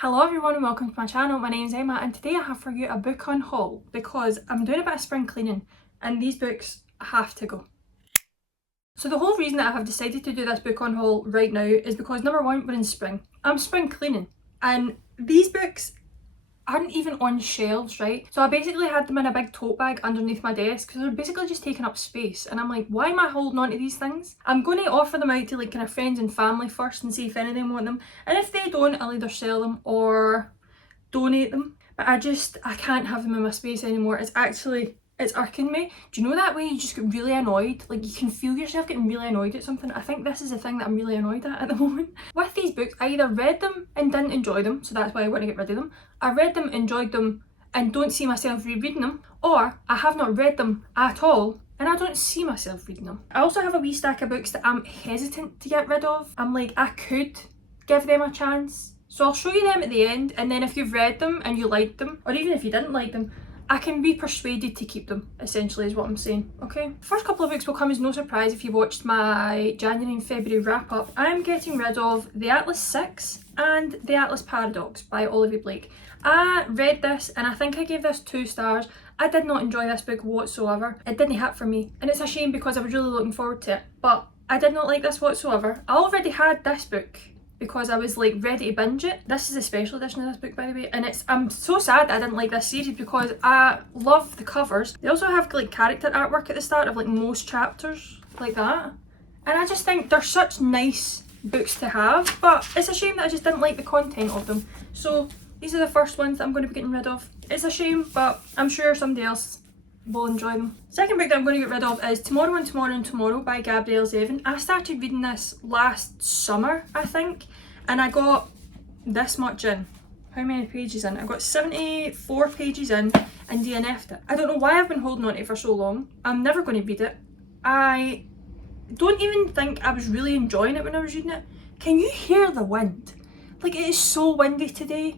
Hello everyone and welcome to my channel. My name's Emma and today I have for you a book on haul because I'm doing a bit of spring cleaning and these books have to go. So the whole reason that I have decided to do this book on haul right now is because number one, we're in spring. I'm spring cleaning and these books aren't even on shelves, right? So I basically had them in a big tote bag underneath my desk because they're basically just taking up space and I'm like, why am I holding on to these things? I'm going to offer them out to like kind of friends and family first and see if any of them want them, and if they don't, I'll either sell them or donate them. But I can't have them in my space anymore. It's irking me. Do you know that way you just get really annoyed? Like you can feel yourself getting really annoyed at something. I think this is the thing that I'm really annoyed at the moment. With these books, I either read them and didn't enjoy them, so that's why I want to get rid of them. I read them, enjoyed them, and don't see myself rereading them. Or I have not read them at all, and I don't see myself reading them. I also have a wee stack of books that I'm hesitant to get rid of. I'm like, I could give them a chance. So I'll show you them at the end, and then if you've read them and you liked them, or even if you didn't like them, I can be persuaded to keep them, essentially is what I'm saying, okay? First couple of books will come as no surprise if you watched my January and February wrap up. I'm getting rid of The Atlas 6 and The Atlas Paradox by Olivia Blake. I read this and I think I gave this 2 stars. I did not enjoy this book whatsoever. It didn't hit for me, and it's a shame because I was really looking forward to it, but I did not like this whatsoever. I already had this book because I was like ready to binge it. This is a special edition of this book, by the way, and I'm so sad that I didn't like this series because I love the covers. They also have like character artwork at the start of like most chapters like that, and I just think they're such nice books to have, but it's a shame that I just didn't like the content of them. So these are the first ones that I'm going to be getting rid of. It's a shame, but I'm sure somebody else will enjoy them. Second book that I'm going to get rid of is Tomorrow and Tomorrow and Tomorrow by Gabrielle Zevin. I started reading this last summer, I think, and I got this much in. How many pages in? I got 74 pages in and DNF'd it. I don't know why I've been holding on to it for so long. I'm never going to read it. I don't even think I was really enjoying it when I was reading it. Can you hear the wind? Like, it is so windy today.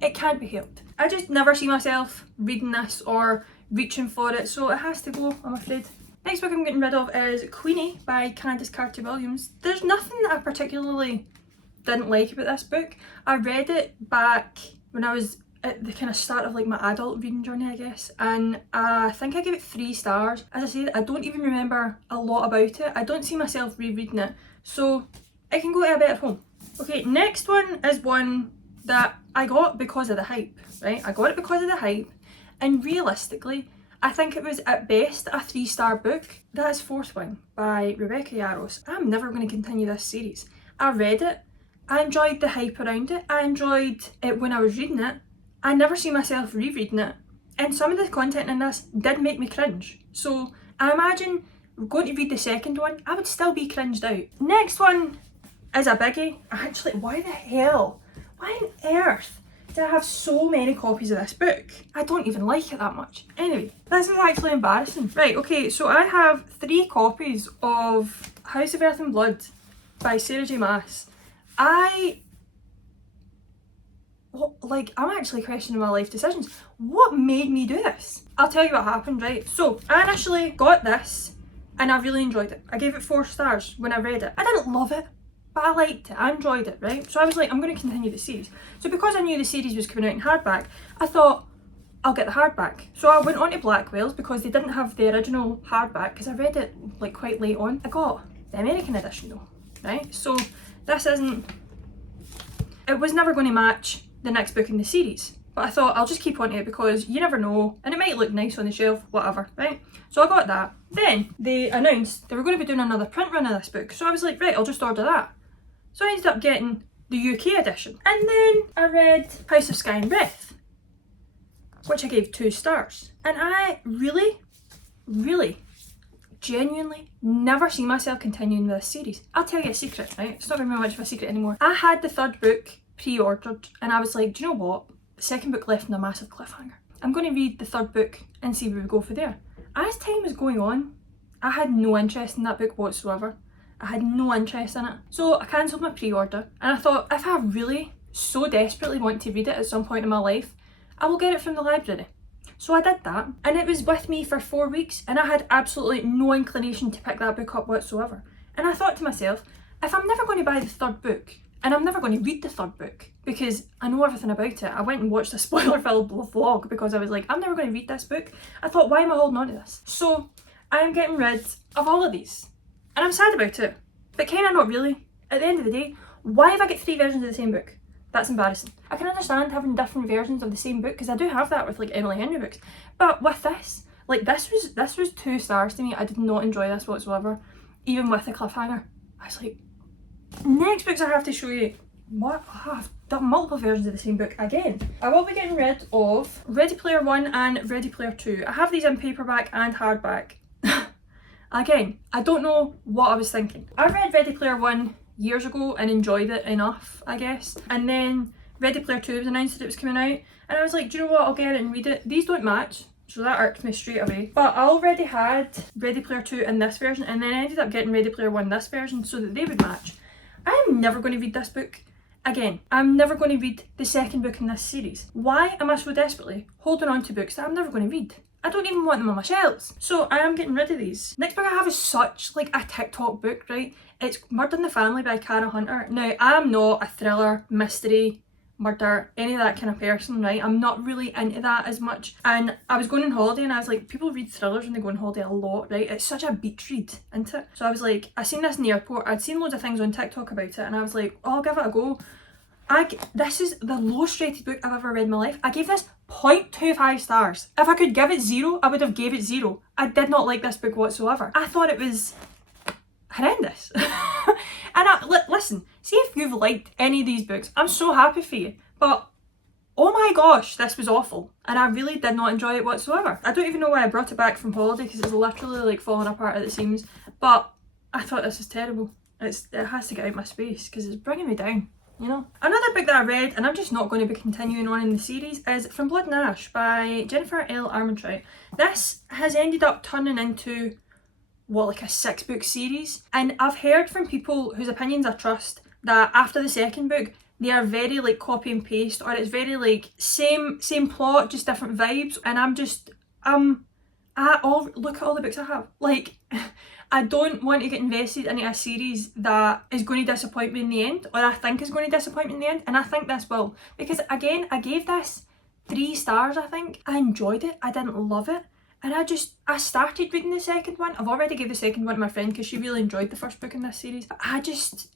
It can't be helped. I just never see myself reading this or reaching for it, so it has to go, I'm afraid. Next book I'm getting rid of is Queenie by Candice Carter-Williams. There's nothing that I particularly didn't like about this book. I read it back when I was at the kind of start of like my adult reading journey, I guess, and I think I gave it 3 stars. As I said, I don't even remember a lot about it. I don't see myself rereading it, so it can go to a better home. Okay, next one is one that I got because of the hype, right? I got it because of the hype, and realistically, I think it was at best a 3-star book. That is Fourth Wing by Rebecca Yarros. I'm never going to continue this series. I read it, I enjoyed the hype around it, I enjoyed it when I was reading it, I never see myself rereading it, and some of the content in this did make me cringe. So I imagine going to read the second one, I would still be cringed out. Next one is a biggie. Actually, why the hell? Why on earth do I have so many copies of this book? I don't even like it that much. Anyway, this is actually embarrassing. Right, okay, so I have 3 copies of House of Earth and Blood by Sarah J Maas. I'm actually questioning my life decisions. What made me do this? I'll tell you what happened, right? So I initially got this and I really enjoyed it. I gave it 4 stars when I read it. I didn't love it, but I liked it, I enjoyed it, right? So I was like, I'm going to continue the series. So because I knew the series was coming out in hardback, I thought, I'll get the hardback. So I went on to Blackwell's because they didn't have the original hardback, because I read it like quite late on. I got the American edition though, right? So this it was never going to match the next book in the series. But I thought, I'll just keep on to it because you never know, and it might look nice on the shelf, whatever, right? So I got that. Then they announced they were going to be doing another print run of this book. So I was like, right, I'll just order that. So I ended up getting the UK edition. And then I read House of Sky and Breath, which I gave 2 stars. And I really, genuinely never see myself continuing with this series. I'll tell you a secret, right? It's not very much of a secret anymore. I had the 3rd book pre-ordered and I was like, do you know what? The 2nd book left in a massive cliffhanger. I'm going to read the 3rd book and see where we go from there. As time was going on, I had no interest in that book whatsoever. I had no interest in it. So I cancelled my pre-order and I thought, if I really so desperately want to read it at some point in my life, I will get it from the library. So I did that, and it was with me for 4 weeks and I had absolutely no inclination to pick that book up whatsoever. And I thought to myself, if I'm never going to buy the 3rd book and I'm never going to read the third book because I know everything about it. I went and watched a spoiler-filled vlog because I was like, I'm never going to read this book. I thought, why am I holding on to this? So I am getting rid of all of these, and I'm sad about it, but kind of not really. At the end of the day, why have I got 3 versions of the same book? That's embarrassing. I can understand having different versions of the same book because I do have that with like Emily Henry books, but with this, like this was 2 stars to me. I did not enjoy this whatsoever, even with the cliffhanger. I was like, next books I have to show you. What? I've done multiple versions of the same book again. I will be getting rid of Ready Player One and Ready Player Two. I have these in paperback and hardback. Again, I don't know what I was thinking. I read Ready Player One years ago and enjoyed it enough, I guess. And then Ready Player Two was announced that it was coming out, and I was like, do you know what? I'll get it and read it. These don't match, so that irked me straight away. But I already had Ready Player Two in this version, and then I ended up getting Ready Player One this version so that they would match. I am never going to read this book again. I'm never going to read the second book in this series. Why am I so desperately holding on to books that I'm never going to read? I don't even want them on my shelves. So I am getting rid of these. Next book I have is such like a TikTok book, right? It's Murder in the Family by Cara Hunter. Now, I'm not a thriller, mystery, murder, any of that kind of person, right? I'm not really into that as much. And I was going on holiday and I was like, people read thrillers when they go on holiday a lot, right? It's such a beach read, isn't it? So I was like, I seen this in the airport. I'd seen loads of things on TikTok about it and I was like, oh, I'll give it a go. This is the lowest rated book I've ever read in my life. I gave this 0.25 stars. If I could give it 0, I would have gave it 0. I did not like this book whatsoever. I thought it was horrendous. And listen, see if you've liked any of these books, I'm so happy for you, but oh my gosh, this was awful and I really did not enjoy it whatsoever. I don't even know why I brought it back from holiday because it's literally like falling apart at the seams, but I thought this is terrible. It has to get out of my space because it's bringing me down, you know. Another book that I read, and I'm just not going to be continuing on in the series, is From Blood and Ash by Jennifer L. Armentrout. This has ended up turning into what, like a 6-book series, and I've heard from people whose opinions I trust that after the second book they are very like copy and paste, or it's very like same plot, just different vibes, and I'm just look at all the books I have. Like I don't want to get invested into a series that is going to disappoint me in the end, or I think is going to disappoint me in the end, and I think this will, because again, I gave this 3 stars. I think I enjoyed it. I didn't love it. And I started reading the second one. I've already gave the second one to my friend because she really enjoyed the first book in this series. But I just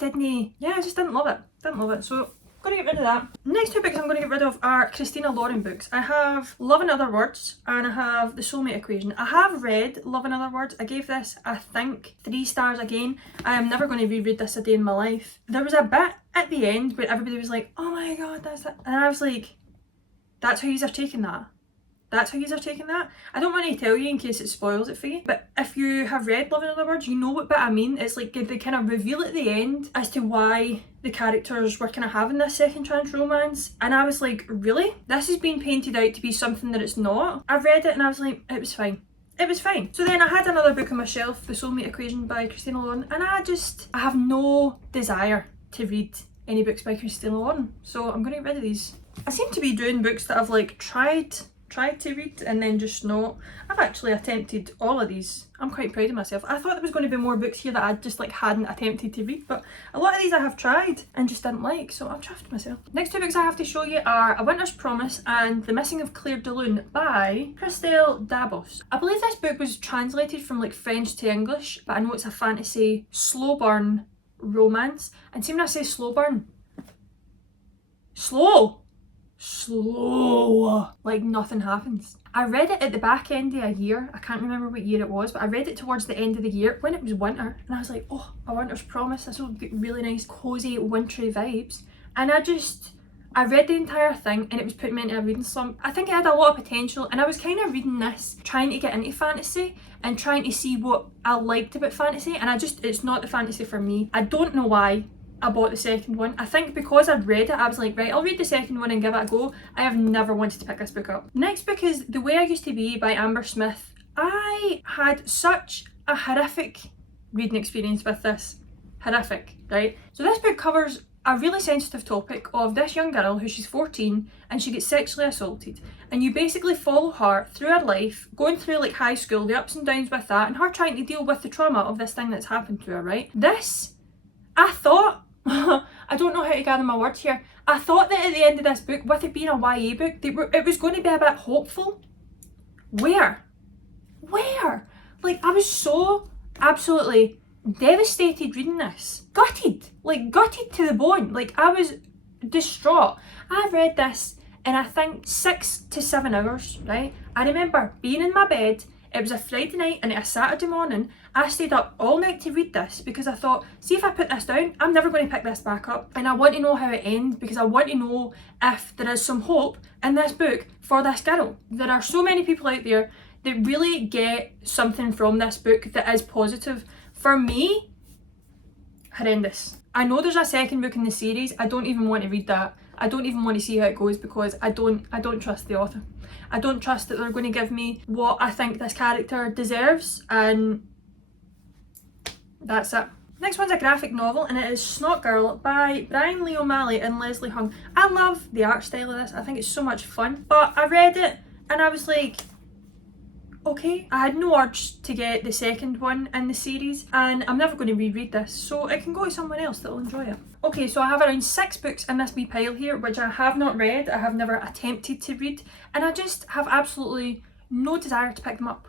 didn't love it. So I'm going to get rid of that. Next 2 books I'm going to get rid of are Christina Lauren books. I have Love in Other Words and I have The Soulmate Equation. I have read Love in Other Words. I gave this, I think, 3 stars again. I am never going to reread this a day in my life. There was a bit at the end where everybody was like, oh my god, that's that. And I was like, that's how you're taking that? That's how you're taking that? I don't want to tell you in case it spoils it for you, but if you have read Love in Other Words, you know what bit I mean. It's like they kind of reveal at the end as to why the characters were kind of having this second chance romance, and I was like, really? This is being painted out to be something that it's not? I read it and I was like, it was fine. It was fine. So then I had another book on my shelf, The Soulmate Equation by Christina Lauren, and I have no desire to read any books by Christina Lauren, so I'm going to get rid of these. I seem to be doing books that I've like tried to read and then just not. I've actually attempted all of these. I'm quite proud of myself. I thought there was going to be more books here that I just like hadn't attempted to read, but a lot of these I have tried and just didn't like, so I've chuffed myself. Next 2 books I have to show you are A Winter's Promise and The Missing of Claire de Lune by Christelle Dabos. I believe this book was translated from like French to English, but I know it's a fantasy slow burn romance, and see when I say slow burn, slow, like nothing happens. I read it at the back end of a year. I can't remember what year it was, but I read it towards the end of the year when it was winter, and I was like, oh, A Winter's Promise, this will be really nice cozy wintry vibes. And I read the entire thing and it was putting me into a reading slump. I think it had a lot of potential, and I was kind of reading this trying to get into fantasy and trying to see what I liked about fantasy, and it's not the fantasy for me. I don't know why I bought the second one. I think because I'd read it, I was like, right, I'll read the second one and give it a go. I have never wanted to pick this book up. Next book is The Way I Used to Be by Amber Smith. I had such a horrific reading experience with this. Horrific, right? So this book covers a really sensitive topic of this young girl who she's 14 and she gets sexually assaulted, and you basically follow her through her life, going through like high school, the ups and downs with that, and her trying to deal with the trauma of this thing that's happened to her, right? This, I I don't know how to gather my words here. I thought that at the end of this book, with it being a YA book, it was going to be a bit hopeful. Where? Like, I was so absolutely devastated reading this. Gutted. Like, gutted to the bone. Like, I was distraught. I've read this in, I think, 6 to 7 hours, right? I remember being in my bed. It was a Friday night and a Saturday morning. I stayed up all night to read this because I thought, see, if I put this down, I'm never going to pick this back up. And I want to know how it ends because I want to know if there is some hope in this book for this girl. There are so many people out there that really get something from this book that is positive. For me, horrendous. I know there's a second book in the series. I don't even want to read that. I don't even want to see how it goes because I don't trust the author. I don't trust that they're going to give me what I think this character deserves, and that's it. Next one's a graphic novel, and it is Snot Girl by Brian Lee O'Malley and Leslie Hung. I love the art style of this. I think it's so much fun. But I read it and I was like, okay. I had no urge to get the second one in the series, and I'm never going to reread this, so it can go to someone else that'll enjoy it. Okay, so I have around 6 books in this wee pile here, which I have not read, I have never attempted to read, and I just have absolutely no desire to pick them up.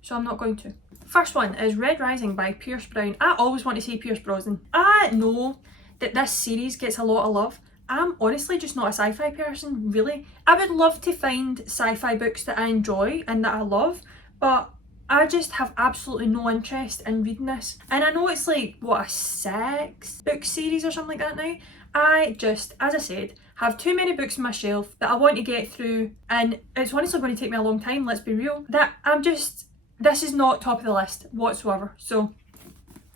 So I'm not going to. First one is Red Rising by Pierce Brown. I always want to say Pierce Brosnan. I know that this series gets a lot of love. I'm honestly just not a sci-fi person, really. I would love to find sci-fi books that I enjoy and that I love, but I just have absolutely no interest in reading this. And I know it's like, what, a 6 book series or something like that now? I just, as I said, have too many books on my shelf that I want to get through, and it's honestly going to take me a long time, let's be real, that this is not top of the list whatsoever. So,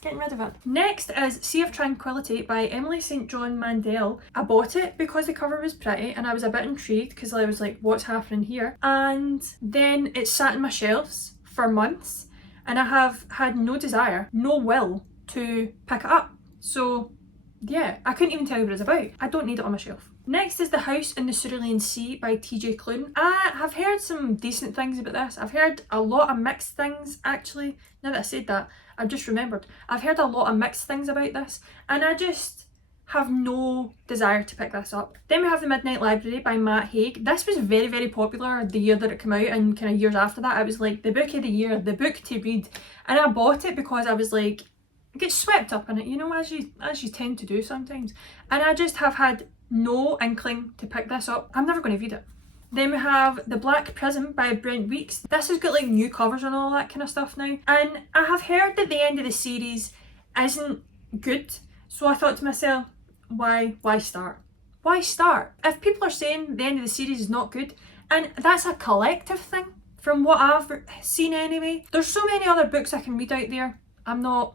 getting rid of it. Next is Sea of Tranquility by Emily St. John Mandel. I bought it because the cover was pretty and I was a bit intrigued because I was like, what's happening here? And then it sat in my shelves for months and I have had no desire, no will to pick it up. So yeah, I couldn't even tell you what it's about. I don't need it on my shelf. Next is The House in the Cerulean Sea by TJ Klune. I have heard some decent things about this. I've heard a lot of mixed things actually. Now that I said that, I've just remembered. I've heard a lot of mixed things about this and I just have no desire to pick this up. Then we have The Midnight Library by Matt Haig. This was very, very popular the year that it came out, and kind of years after that. It was like the book of the year, the book to read. And I bought it because I was like, get swept up in it, you know, as you tend to do sometimes. And I just have had no inkling to pick this up. I'm never going to read it. Then we have The Black Prism by Brent Weeks. This has got like new covers and all that kind of stuff now. And I have heard that the end of the series isn't good. So I thought to myself, why start? Why start? If people are saying the end of the series is not good, and that's a collective thing from what I've seen anyway. There's so many other books I can read out there. No.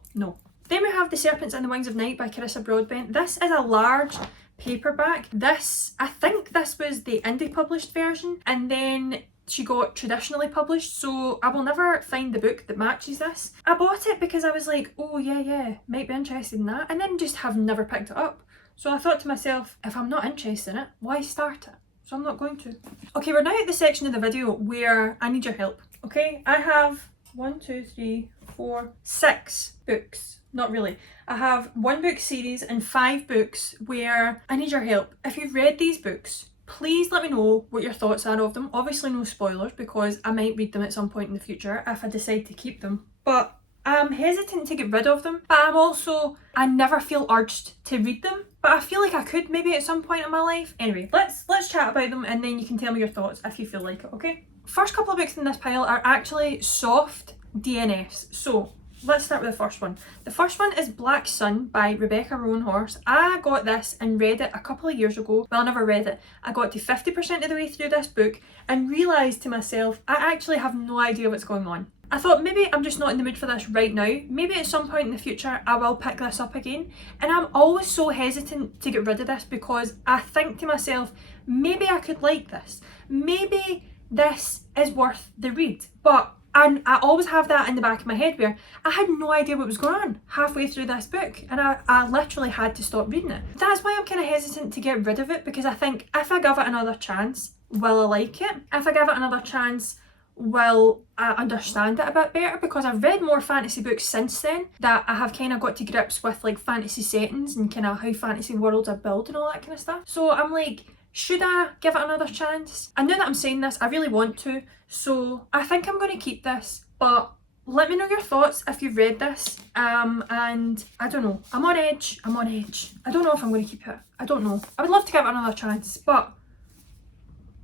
Then we have The Serpents and the Wings of Night by Carissa Broadbent. This is a large paperback. I think this was the indie published version, and then she got traditionally published, so I will never find the book that matches this. I bought it because I was like, oh yeah, might be interested in that, and then just have never picked it up. So I thought to myself, if I'm not interested in it, why start it? So I'm not going to. Okay, we're now at the section of the video where I need your help. Okay, I have 1, 2, 3, 4, 6 books. Not really. I have 1 book series and 5 books where I need your help. If you've read these books, please let me know what your thoughts are of them. Obviously no spoilers because I might read them at some point in the future if I decide to keep them. But I'm hesitant to get rid of them. But I never feel urged to read them. But I feel like I could maybe at some point in my life. Anyway, let's chat about them and then you can tell me your thoughts if you feel like it, okay? First couple of books in this pile are actually soft DNFs. So let's start with the first one. The first one is Black Sun by Rebecca Roanhorse. I got this and read it a couple of years ago. Well, I never read it. I got to 50% of the way through this book and realised to myself, I actually have no idea what's going on. I thought maybe I'm just not in the mood for this right now. Maybe at some point in the future I will pick this up again. And I'm always so hesitant to get rid of this because I think to myself, maybe I could like this. Maybe this is worth the read. But I always have that in the back of my head where I had no idea what was going on halfway through this book and I literally had to stop reading it. That's why I'm kind of hesitant to get rid of it because I think if I give it another chance, will I like it? If I give it another chance, will I understand it a bit better, because I've read more fantasy books since then that I have kind of got to grips with like fantasy settings and kind of how fantasy worlds are built and all that kind of stuff. So I'm like, should I give it another chance? And now that I'm saying this, I really want to, so I think I'm going to keep this. But let me know your thoughts if you've read this. And I don't know, I'm on edge. I don't know if I'm going to keep it. I don't know. I would love to give it another chance, but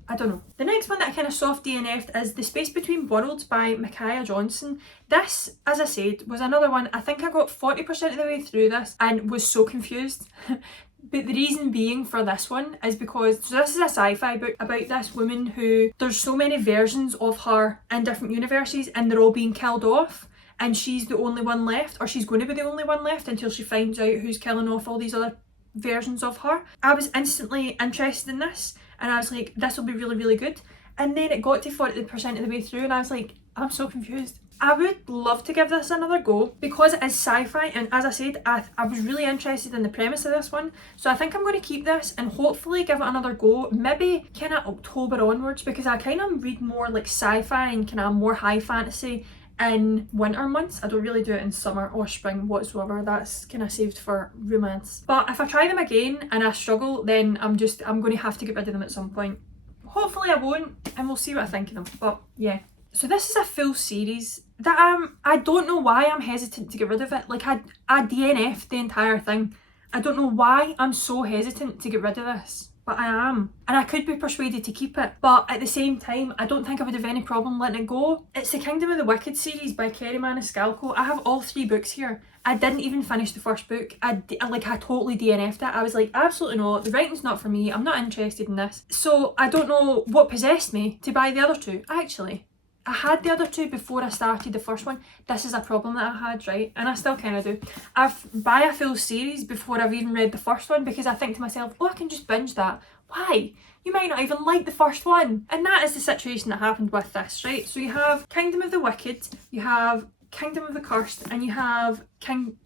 I don't know. The next one that I kind of soft DNF'd is The Space Between Worlds by Micaiah Johnson. This, as I said, was another one. I think I got 40% of the way through this and was so confused. But the reason being for this one is because, so this is a sci-fi book about this woman who, there's so many versions of her in different universes and they're all being killed off. And she's the only one left, or she's going to be the only one left until she finds out who's killing off all these other versions of her. I was instantly interested in this. And I was like, this will be really, really good. And then it got to 40% of the way through and I was like, I'm so confused. I would love to give this another go because it is sci-fi, and as I said, I was really interested in the premise of this one. So I think I'm going to keep this and hopefully give it another go, maybe kind of October onwards, because I kind of read more like sci-fi and kind of more high fantasy in winter months. I don't really do it in summer or spring whatsoever. That's kind of saved for romance. But if I try them again and I struggle, then I'm going to have to get rid of them at some point. Hopefully I won't, and we'll see what I think of them. But yeah. So this is a full series that I don't know why I'm hesitant to get rid of it. Like I DNF'd the entire thing. I don't know why I'm so hesitant to get rid of this. But I am. And I could be persuaded to keep it. But at the same time, I don't think I would have any problem letting it go. It's the Kingdom of the Wicked series by Kerry Maniscalco. I have all 3 books here. I didn't even finish the first book. I totally DNF'd it. I was like, absolutely not. The writing's not for me. I'm not interested in this. So I don't know what possessed me to buy the other 2. Actually, I had the other 2 before I started the first one. This is a problem that I had, right? And I still kind of do. I buy a full series before I've even read the first one because I think to myself, oh, I can just binge that. Why? You might not even like the first one. And that is the situation that happened with this, right? So you have Kingdom of the Wicked, you have Kingdom of the Cursed, and you have Kingdom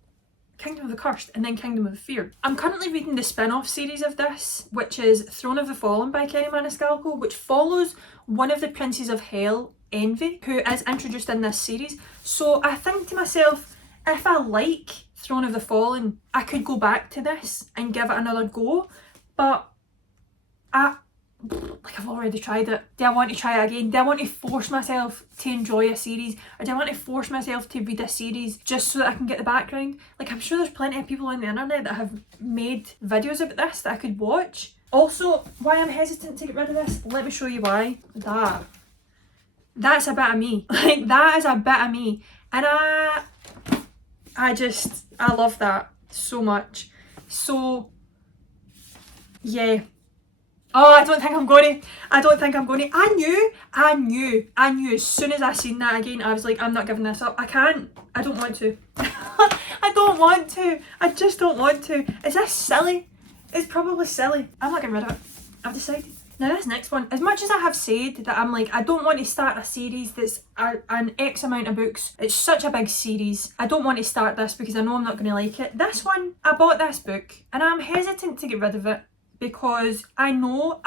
of the Cursed and then Kingdom of the Feared. I'm currently reading the spin-off series of this, which is Throne of the Fallen by Kerry Maniscalco, which follows one of the princes of hell, Envy, who is introduced in this series. So I think to myself, if I like Throne of the Fallen, I could go back to this and give it another go. But I've already tried it. Do I want to try it again? Do I want to force myself to enjoy a series? Or do I want to force myself to read a series just so that I can get the background? Like, I'm sure there's plenty of people on the internet that have made videos about this that I could watch. Also, why I'm hesitant to get rid of this, let me show you why. That's a bit of me. Like, that is a bit of me. And I love that so much. So, yeah. Oh, I don't think I'm going to. I knew as soon as I seen that again, I was like, I'm not giving this up. I can't. I don't want to. I don't want to. I just don't want to. Is this silly? It's probably silly. I'm not getting rid of it. I've decided. Now this next one, as much as I have said that I'm like, I don't want to start a series that's an X amount of books, it's such a big series, I don't want to start this because I know I'm not going to like it. This one, I bought this book and I'm hesitant to get rid of it because I know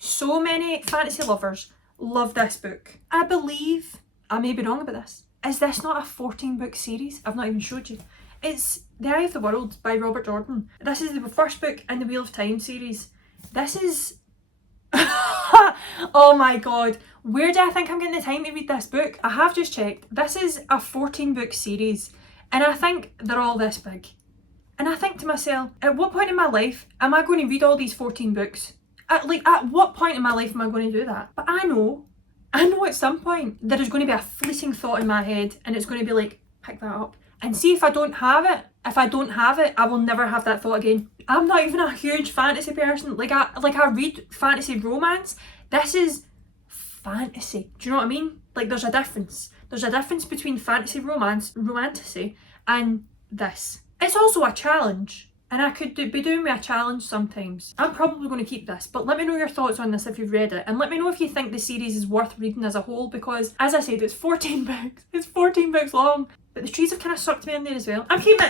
so many fantasy lovers love this book. I believe, I may be wrong about this, is this not a 14-book series? I've not even showed you. It's The Eye of the World by Robert Jordan. This is the first book in the Wheel of Time series. This is oh my god, where do I think I'm getting the time to read this book? I have just checked. This is a 14-book series and I think they're all this big. And I think to myself, at what point in my life am I going to read all these 14 books? At what point in my life am I going to do that? But I know at some point there is going to be a fleeting thought in my head and it's going to be like, pick that up. And see if I don't have it. If I don't have it, I will never have that thought again. I'm not even a huge fantasy person. Like I read fantasy romance. This is fantasy. Do you know what I mean? Like there's a difference. There's a difference between fantasy romance, romantasy, and this. It's also a challenge. And I could be doing me a challenge sometimes. I'm probably going to keep this, but let me know your thoughts on this if you've read it. And let me know if you think the series is worth reading as a whole, because as I said, it's 14 books. It's 14 books long. But the trees have kind of sucked me in there as well. I'm keeping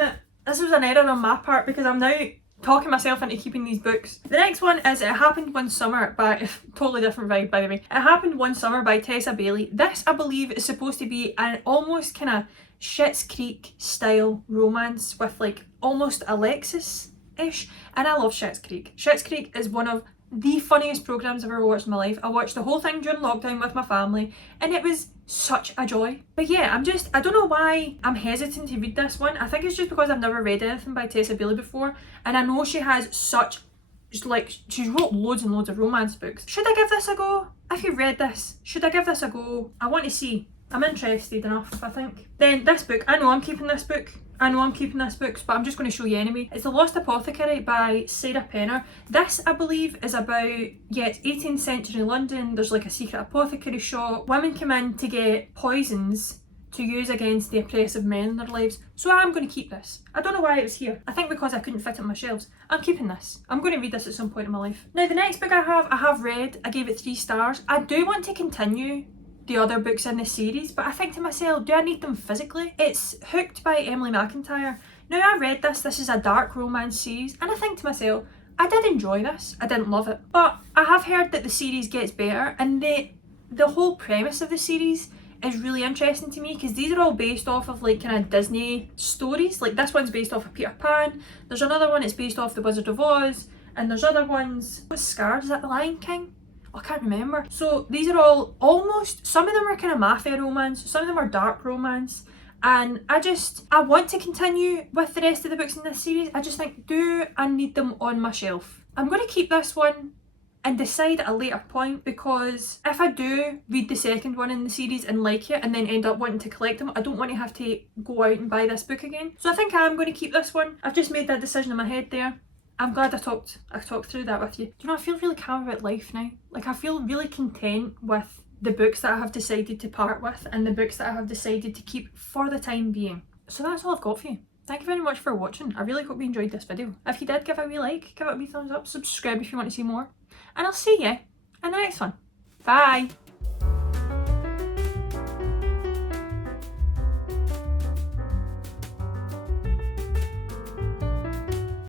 it. This was an error on my part because I'm now talking myself into keeping these books. The next one is It Happened One Summer by, totally different vibe by the way. It Happened One Summer by Tessa Bailey. This, I believe, is supposed to be an almost kind of Schitt's Creek style romance with like almost Alexis-ish. And I love Schitt's Creek. Schitt's Creek is one of the funniest programmes I've ever watched in my life. I watched the whole thing during lockdown with my family and it was such a joy. But yeah, I don't know why I'm hesitant to read this one. I think it's just because I've never read anything by Tessa Bailey before and I know she has such, like, she's wrote loads and loads of romance books. Should I give this a go? If you've read this, should I give this a go? I want to see. I'm interested enough, I think. Then this book, I know I'm keeping this book, but I'm just going to show you anyway. It's The Lost Apothecary by Sarah Penner. This, I believe, is about, yeah, it's 18th century London. There's like a secret apothecary shop. Women come in to get poisons to use against the oppressive men in their lives. So I'm going to keep this. I don't know why it was here. I think because I couldn't fit it on my shelves. I'm keeping this. I'm going to read this at some point in my life. Now the next book I have read. I gave it 3 stars. I do want to continue the other books in the series, but I think to myself, do I need them physically? It's Hooked by Emily McIntyre. Now I read this is a dark romance series, and I think to myself, I did enjoy this. I didn't love it, but I have heard that the series gets better, and the whole premise of the series is really interesting to me because these are all based off of like kind of Disney stories. Like this one's based off of Peter Pan, there's another one that's based off The Wizard of Oz, and there's other ones, what's Scarred? Is that The Lion King? I can't remember. So these are all almost, some of them are kind of mafia romance, some of them are dark romance, and I want to continue with the rest of the books in this series. I just think, do I need them on my shelf? I'm going to keep this one and decide at a later point, because if I do read the second one in the series and like it and then end up wanting to collect them, I don't want to have to go out and buy this book again. So I think I am going to keep this one. I've just made that decision in my head there. I'm glad I talked through that with you. Do you know, I feel really calm about life now. Like I feel really content with the books that I have decided to part with and the books that I have decided to keep for the time being. So that's all I've got for you. Thank you very much for watching. I really hope you enjoyed this video. If you did, give it a wee like, give it a wee thumbs up, subscribe if you want to see more. And I'll see you in the next one. Bye!